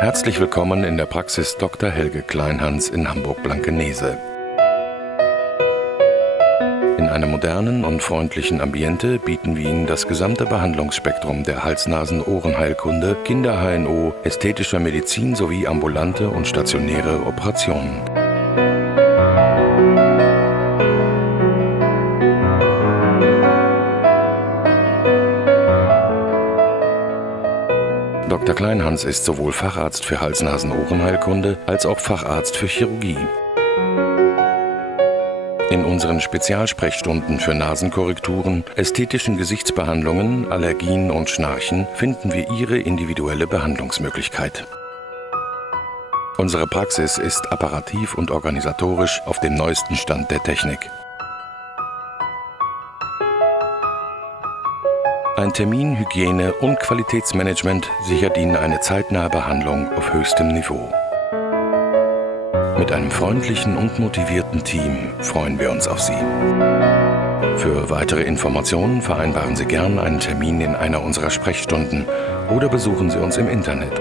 Herzlich willkommen in der Praxis Dr. Helge Kleinhans in Hamburg-Blankenese. In einem modernen und freundlichen Ambiente bieten wir Ihnen das gesamte Behandlungsspektrum der Hals-Nasen-Ohrenheilkunde, Kinder-HNO, ästhetischer Medizin sowie ambulante und stationäre Operationen. Dr. Kleinhans ist sowohl Facharzt für Hals-Nasen-Ohrenheilkunde als auch Facharzt für Chirurgie. In unseren Spezialsprechstunden für Nasenkorrekturen, ästhetischen Gesichtsbehandlungen, Allergien und Schnarchen finden wir Ihre individuelle Behandlungsmöglichkeit. Unsere Praxis ist apparativ und organisatorisch auf dem neuesten Stand der Technik. Ein Termin, Hygiene und Qualitätsmanagement sichert Ihnen eine zeitnahe Behandlung auf höchstem Niveau. Mit einem freundlichen und motivierten Team freuen wir uns auf Sie. Für weitere Informationen vereinbaren Sie gern einen Termin in einer unserer Sprechstunden oder besuchen Sie uns im Internet.